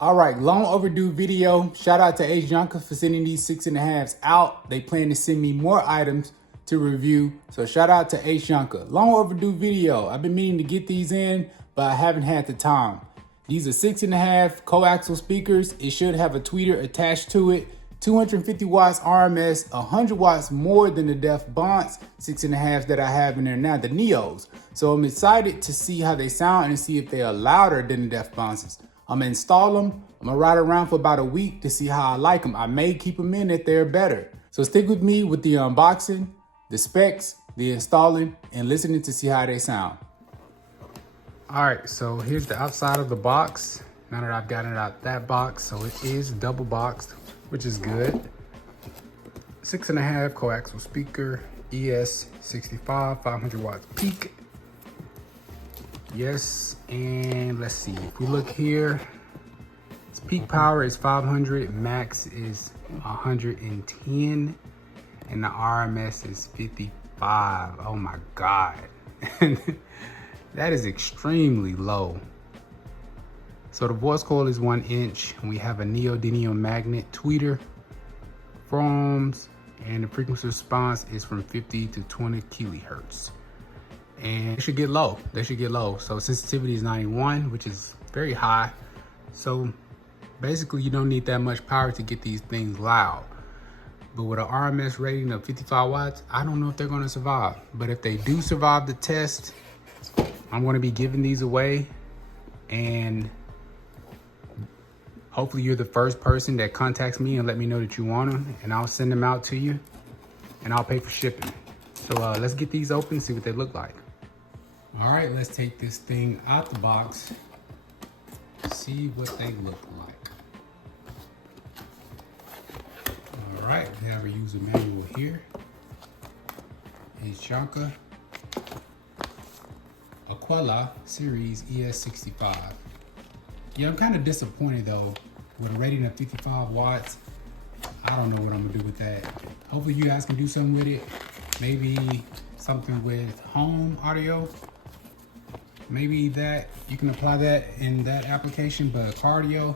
All right, long overdue video. Shout out to YANKA for sending these 6.5s out. They plan to send me more items to review. So shout out to YANKA. Long overdue video. I've been meaning to get these in, but I haven't had the time. These are 6.5 coaxial speakers. It should have a tweeter attached to it. 250 watts RMS, 100 watts more than the Def Bonds 6.5s that I have in there now, the Neos. So I'm excited to see how they sound and see if they are louder than the Def Bonds. I'm gonna install them. I'm gonna ride around for about a week to see how I like them. I may keep them in if they're better. So stick with me with the unboxing, the specs, the installing, and listening to see how they sound. All right, so here's the outside of the box. Now that I've gotten it out that box, so it is double boxed, which is good. 6.5 coaxial speaker, ES-65, 500 watts peak. Yes, and let's see, if we look here, its peak power is 500, max is 110, and the RMS is 55. Oh my God. That is extremely low. So the voice coil is 1 inch, and we have a neodymium magnet tweeter, ohms, and the frequency response is from 50 to 20 kilohertz. And they should get low. They should get low. So sensitivity is 91, which is very high. So basically you don't need that much power to get these things loud. But with an RMS rating of 55 watts, I don't know if they're gonna survive. But if they do survive the test, I'm gonna be giving these away. And hopefully you're the first person that contacts me and let me know that you want them, and I'll send them out to you and I'll pay for shipping. So let's get these open, see what they look like. All right, let's take this thing out the box, see what they look like. All right, we have a user manual here. It's YANKA Aquila Series ES-65. Yeah, I'm kind of disappointed though. With a rating of 55 watts, I don't know what I'm gonna do with that. Hopefully you guys can do something with it. Maybe something with home audio. Maybe that you can apply that in that application, but cardio,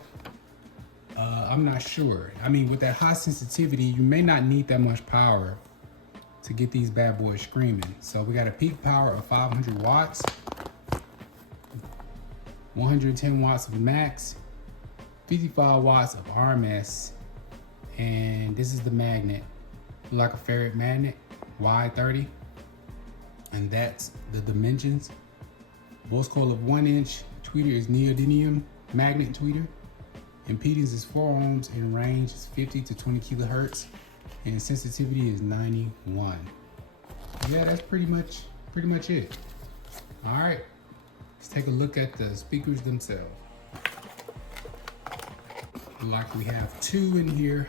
I'm not sure. I mean, with that high sensitivity, you may not need that much power to get these bad boys screaming. So we got a peak power of 500 watts, 110 watts of max, 55 watts of RMS, and this is the magnet, like a ferrite magnet, Y30, and that's the dimensions. Voice coil of 1 inch, tweeter is neodymium magnet tweeter. Impedance is 4 ohms and range is 50 to 20 kilohertz, and sensitivity is 91. Yeah, that's pretty much it. All right, let's take a look at the speakers themselves. Like we have 2 in here.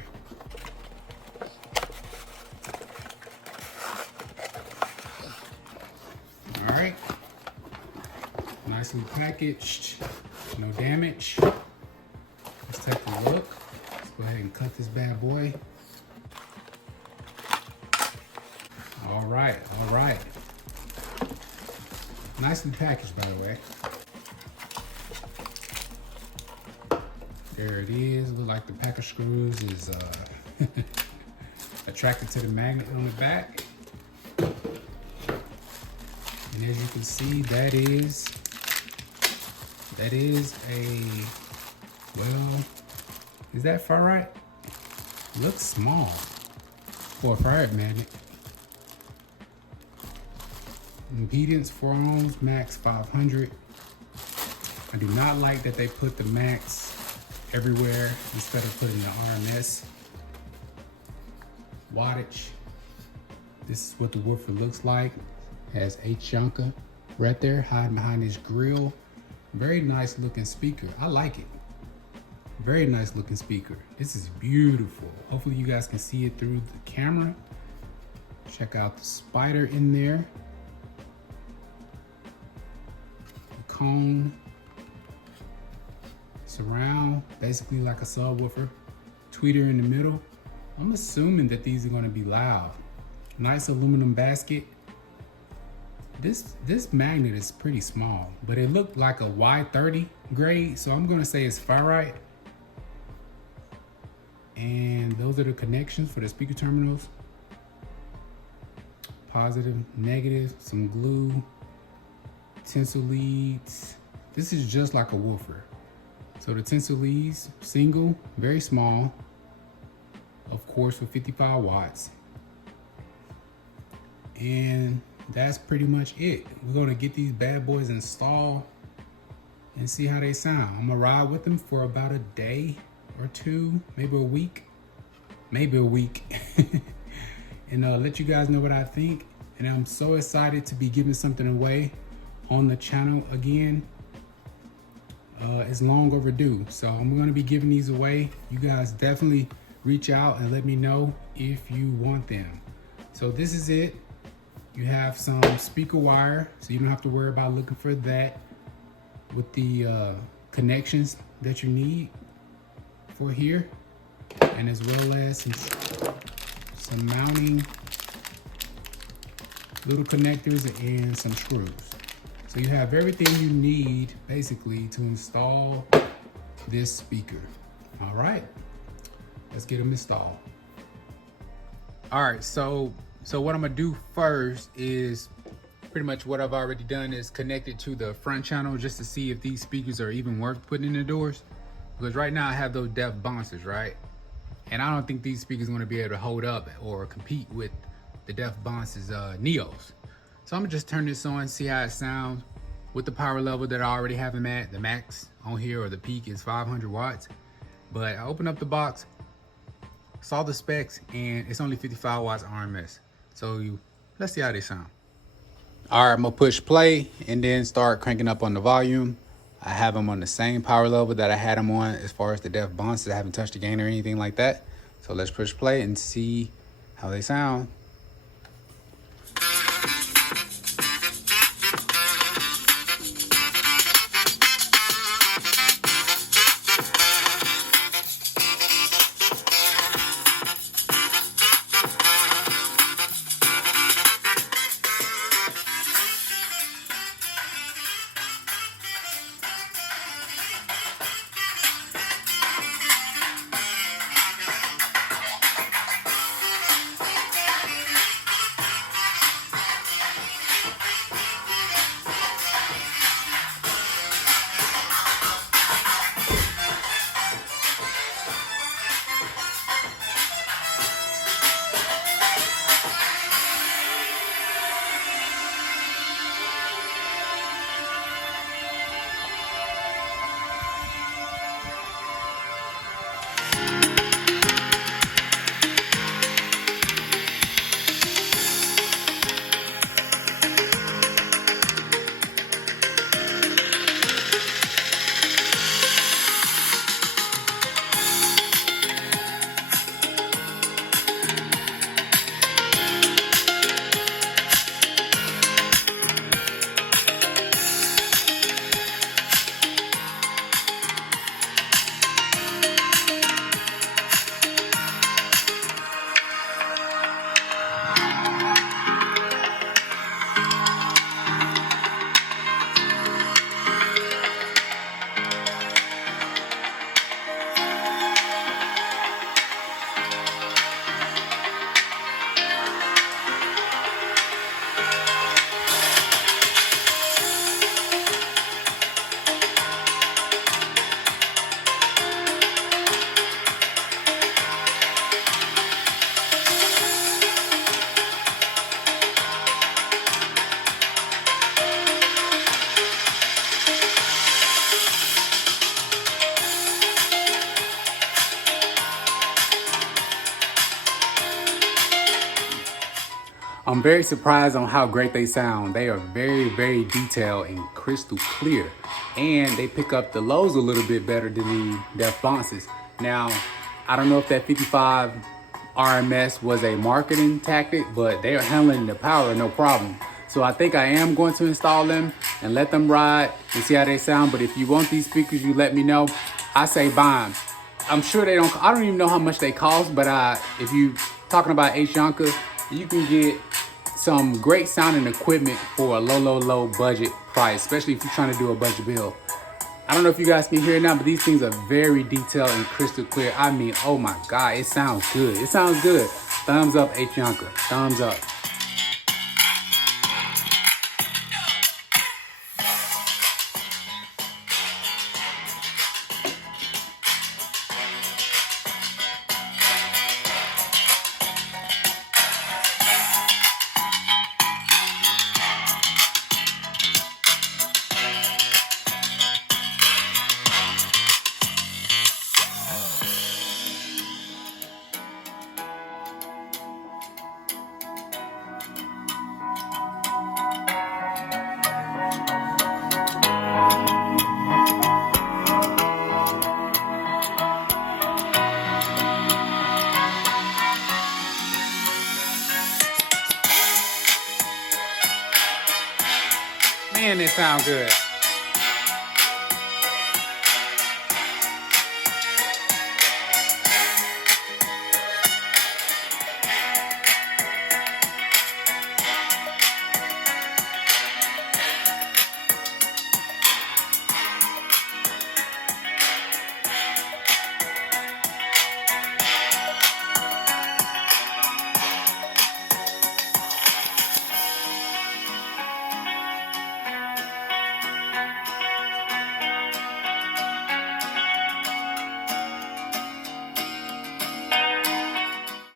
All right, nicely packaged, no damage. Let's take a look. Let's go ahead and cut this bad boy. All right. Nicely packaged, by the way. There it is. Look like the pack of screws is attracted to the magnet on the back. And as you can see, that is a, well, is that ferrite? Looks small for a ferrite magnet. Impedance 4 ohms, max 500. I do not like that they put the max everywhere instead of putting the RMS. Wattage. This is what the woofer looks like. Has YANKA right there, hiding behind this grill. Very nice looking speaker. I like it. Very nice looking speaker. This is beautiful. Hopefully you guys can see it through the camera. Check out the spider in there. The cone. Surround, basically like a subwoofer. Tweeter in the middle. I'm assuming that these are gonna be loud. Nice aluminum basket. This magnet is pretty small, but it looked like a Y30 grade, so I'm gonna say it's ferrite. And those are the connections for the speaker terminals. Positive, negative, some glue, tinsel leads. This is just like a woofer. So the tinsel leads, single, very small, of course, for 55 watts. And that's pretty much it. We're gonna get these bad boys installed and see how they sound. I'm gonna ride with them for about a day or two, maybe a week, and let you guys know what I think. And I'm so excited to be giving something away on the channel again. It's long overdue, so I'm gonna be giving these away. You guys definitely reach out and let me know if you want them. So this is it. You have some speaker wire, so you don't have to worry about looking for that, with the connections that you need for here, and as well as some mounting little connectors and some screws. So you have everything you need basically to install this speaker. All right, let's get them installed. All right, so what I'm gonna do first is pretty much what I've already done is connect it to the front channel just to see if these speakers are even worth putting in the doors. Because right now I have those def bouncers, right? And I don't think these speakers are gonna be able to hold up or compete with the def bouncers Neos. So I'm gonna just turn this on, see how it sounds with the power level that I already have them at. The max on here, or the peak, is 500 watts. But I opened up the box, saw the specs, and it's only 55 watts RMS. So let's see how they sound. All right, I'm gonna push play and then start cranking up on the volume. I have them on the same power level that I had them on as far as the def bouncers. I haven't touched the gain or anything like that. So let's push play and see how they sound. I'm very surprised on how great they sound. They are very, very detailed and crystal clear. And they pick up the lows a little bit better than the def bouncers. Now, I don't know if that 55 RMS was a marketing tactic, but they are handling the power no problem. So I think I am going to install them and let them ride and see how they sound. But if you want these speakers, you let me know. I say buy them. I'm sure they don't, I don't even know how much they cost, but if you talking about YANKA, you can get some great sounding equipment for a low budget price, especially if you're trying to do a budget build. I don't know if you guys can hear it now, but these things are very detailed and crystal clear. I mean, oh my God, it sounds good. It sounds good. Thumbs up, YANKA. Thumbs up. Man, it sounds good.